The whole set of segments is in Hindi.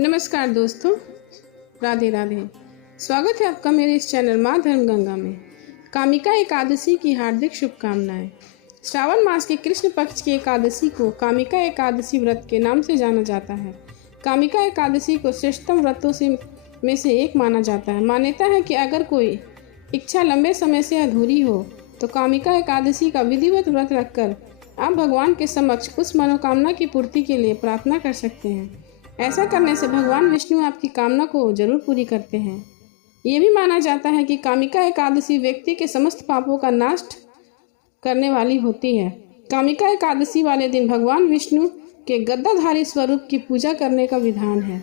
नमस्कार दोस्तों, राधे राधे। स्वागत है आपका मेरे इस चैनल माँ धर्म गंगा में। कामिका एकादशी की हार्दिक शुभकामनाएं। श्रावण मास के कृष्ण पक्ष की एकादशी को कामिका एकादशी व्रत के नाम से जाना जाता है। कामिका एकादशी को श्रेष्ठतम व्रतों में से एक माना जाता है। मान्यता है कि अगर कोई इच्छा लंबे समय से अधूरी हो तो कामिका एकादशी का विधिवत व्रत रखकर आप भगवान के समक्ष उस मनोकामना की पूर्ति के लिए प्रार्थना कर सकते हैं। ऐसा करने से भगवान विष्णु आपकी कामना को जरूर पूरी करते हैं। ये भी माना जाता है कि कामिका एकादशी व्यक्ति के समस्त पापों का नाश करने वाली होती है। कामिका एकादशी वाले दिन भगवान विष्णु के गद्दाधारी स्वरूप की पूजा करने का विधान है।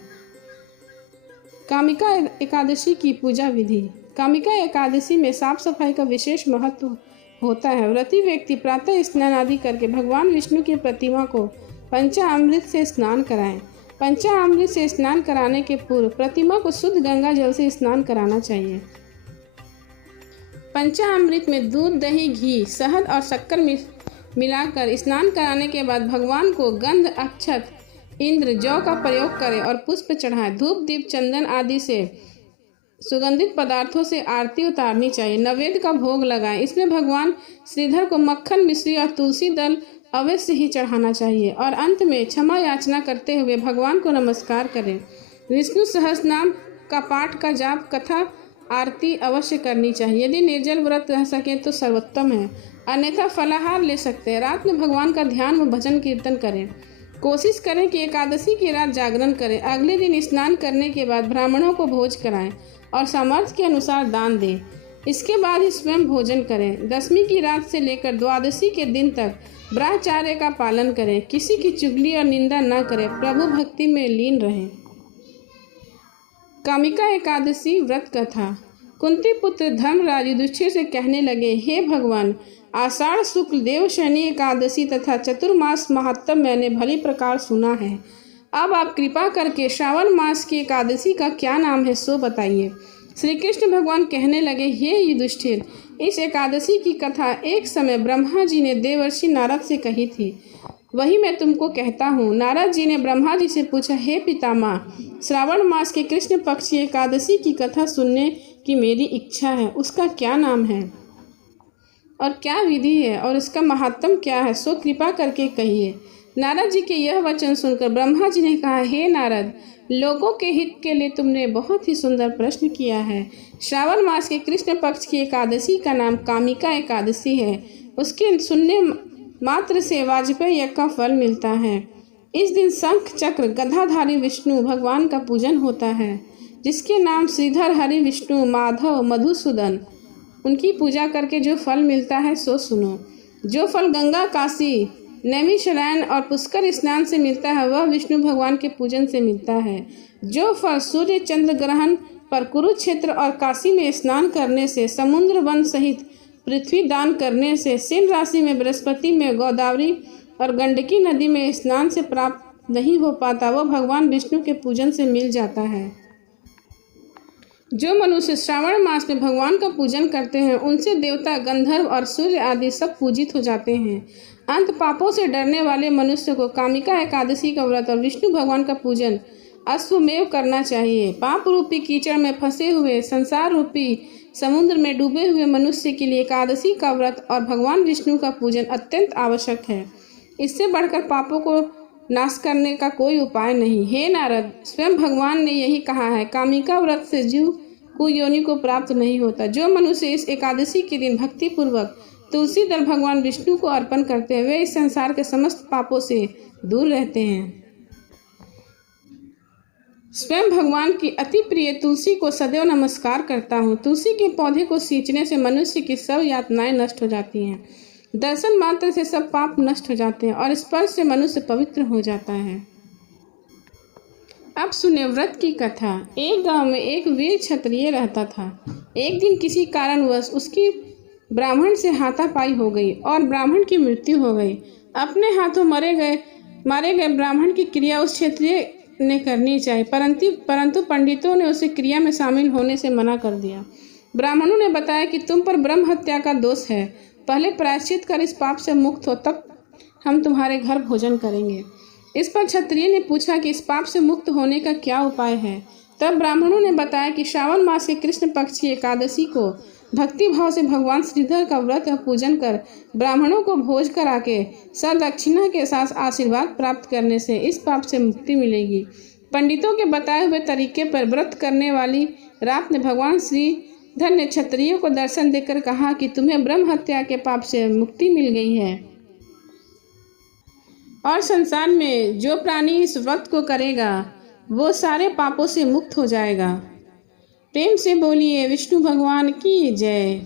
कामिका एकादशी की पूजा विधि। कामिका एकादशी में साफ सफाई का विशेष महत्व होता है। व्रती व्यक्ति प्रातः स्नान आदि करके भगवान विष्णु की प्रतिमा को पंचामृत से स्नान कराएं। पंचामृत से स्नान कराने के पूर्व प्रतिमा को शुद्ध गंगा जल से स्नान कराना चाहिए। पंचामृत में दूध, दही, घी, शहद और शक्कर मिलाकर स्नान कराने के बाद भगवान को गंध, अक्षत, इंद्र, जौ का प्रयोग करें और पुष्प चढ़ाएं। धूप, दीप, चंदन आदि से सुगंधित पदार्थों से आरती उतारनी चाहिए। नैवेद्य का भोग लगाएं। इसमें भगवान श्रीधर को मक्खन, मिश्री और तुलसी दल अवश्य ही चढ़ाना चाहिए और अंत में क्षमा याचना करते हुए भगवान को नमस्कार करें। विष्णु सहस्रनाम का पाठ का जाप, कथा, आरती अवश्य करनी चाहिए। यदि निर्जल व्रत रह सके तो सर्वोत्तम है, अन्यथा फलाहार ले सकते हैं। रात में भगवान का ध्यान व भजन कीर्तन करें। कोशिश करें कि एकादशी की रात जागरण करें। अगले दिन स्नान करने के बाद ब्राह्मणों को भोज कराएं और सामर्थ्य के अनुसार दान दें। इसके बाद ही स्वयं भोजन करें। दशमी की रात से लेकर द्वादशी के दिन तक ब्रह्मचर्य का पालन करें। किसी की चुगली और निंदा न करें। प्रभु भक्ति में लीन रहें। कामिका एकादशी व्रत कथा। कुंती पुत्र धर्मराज युधिष्ठिर से कहने लगे, हे भगवान, आषाढ़ शुक्ल देवशयनी एकादशी तथा चतुर्मास महात्म मैंने भली प्रकार सुना है। अब आप कृपा करके श्रावण मास की एकादशी का क्या नाम है सो बताइए। श्री कृष्ण भगवान कहने लगे, हे युधिष्ठिर, इस एकादशी की कथा एक समय ब्रह्मा जी ने देवर्षि नारद से कही थी, वही मैं तुमको कहता हूँ। नारद जी ने ब्रह्मा जी से पूछा, हे पितामह, श्रावण मास के कृष्ण पक्ष की एकादशी की कथा सुनने की मेरी इच्छा है। उसका क्या नाम है और क्या विधि है और इसका महात्म क्या है, सो कृपा करके कहिए। नारद जी के यह वचन सुनकर ब्रह्मा जी ने कहा, हे नारद, लोगों के हित के लिए तुमने बहुत ही सुंदर प्रश्न किया है। श्रावण मास के कृष्ण पक्ष की एकादशी का नाम कामिका एकादशी है। उसके सुनने मात्र से वाजपेय यज्ञ का फल मिलता है। इस दिन शंख, चक्र, गदाधारी विष्णु भगवान का पूजन होता है, जिसके नाम श्रीधर, हरि, विष्णु, माधव, मधुसूदन। उनकी पूजा करके जो फल मिलता है सो सुनो। जो फल गंगा, काशी, नैमिषारण्य और पुष्कर स्नान से मिलता है वह विष्णु भगवान के पूजन से मिलता है। जो फल सूर्य चंद्र ग्रहण पर कुरुक्षेत्र और काशी में स्नान करने से, समुद्र वन सहित पृथ्वी दान करने से, सिंह राशि में बृहस्पति में, गोदावरी और गंडकी नदी में स्नान से प्राप्त नहीं हो पाता, वह भगवान विष्णु के पूजन से मिल जाता है। जो मनुष्य श्रावण मास में भगवान का पूजन करते हैं उनसे देवता, गंधर्व और सूर्य आदि सब पूजित हो जाते हैं। अंत पापों से डरने वाले मनुष्य को कामिका एकादशी का व्रत और विष्णु भगवान का पूजन अश्वमेव करना चाहिए। पाप रूपी कीचड़ में फंसे हुए, संसार रूपी समुद्र में डूबे हुए मनुष्य के लिए एकादशी का व्रत और भगवान विष्णु का पूजन अत्यंत आवश्यक है। इससे बढ़कर पापों को नाश करने का कोई उपाय नहीं। हे नारद, स्वयं भगवान ने यही कहा है, कामिका व्रत से जीव को योनि को प्राप्त नहीं होता। जो मनुष्य इस एकादशी के दिन भक्ति पूर्वक तुलसी दल भगवान विष्णु को अर्पण करते हैं वे इस संसार के समस्त पापों से दूर रहते हैं। स्वयं भगवान की अति प्रिय तुलसी को सदैव नमस्कार करता हूँ। तुलसी के पौधे को सींचने से मनुष्य की सब यातनाएं नष्ट हो जाती हैं। दर्शन मात्र से सब पाप नष्ट हो जाते हैं और स्पर्श से मनुष्य पवित्र हो जाता है। अब सुने व्रत की कथा। एक गांव में एक वीर क्षत्रिय रहता था। एक दिन किसी कारणवश उसकी ब्राह्मण से हाथापाई हो गई और ब्राह्मण की मृत्यु हो गई। अपने हाथों मारे गए ब्राह्मण की क्रिया उस क्षत्रिय ने करनी चाहिए, परंतु पंडितों ने उसे क्रिया में शामिल होने से मना कर दिया। ब्राह्मणों ने बताया कि तुम पर ब्रह्म हत्या का दोष है, पहले प्रायश्चित कर इस पाप से मुक्त हो, तब हम तुम्हारे घर भोजन करेंगे। इस पर क्षत्रिय ने पूछा कि इस पाप से मुक्त होने का क्या उपाय है। तब ब्राह्मणों ने बताया कि श्रावण मास के कृष्ण पक्ष की एकादशी को भक्ति भाव से भगवान श्रीधर का व्रत और पूजन कर ब्राह्मणों को भोज करा के सदक्षिणा के साथ आशीर्वाद प्राप्त करने से इस पाप से मुक्ति मिलेगी। पंडितों के बताए हुए तरीके पर व्रत करने वाली रात ने भगवान श्रीधर ने क्षत्रियों को दर्शन देकर कहा कि तुम्हें ब्रह्म हत्या के पाप से मुक्ति मिल गई है और संसार में जो प्राणी इस व्रत को करेगा वो सारे पापों से मुक्त हो जाएगा। प्रेम से बोलिए विष्णु भगवान की जय।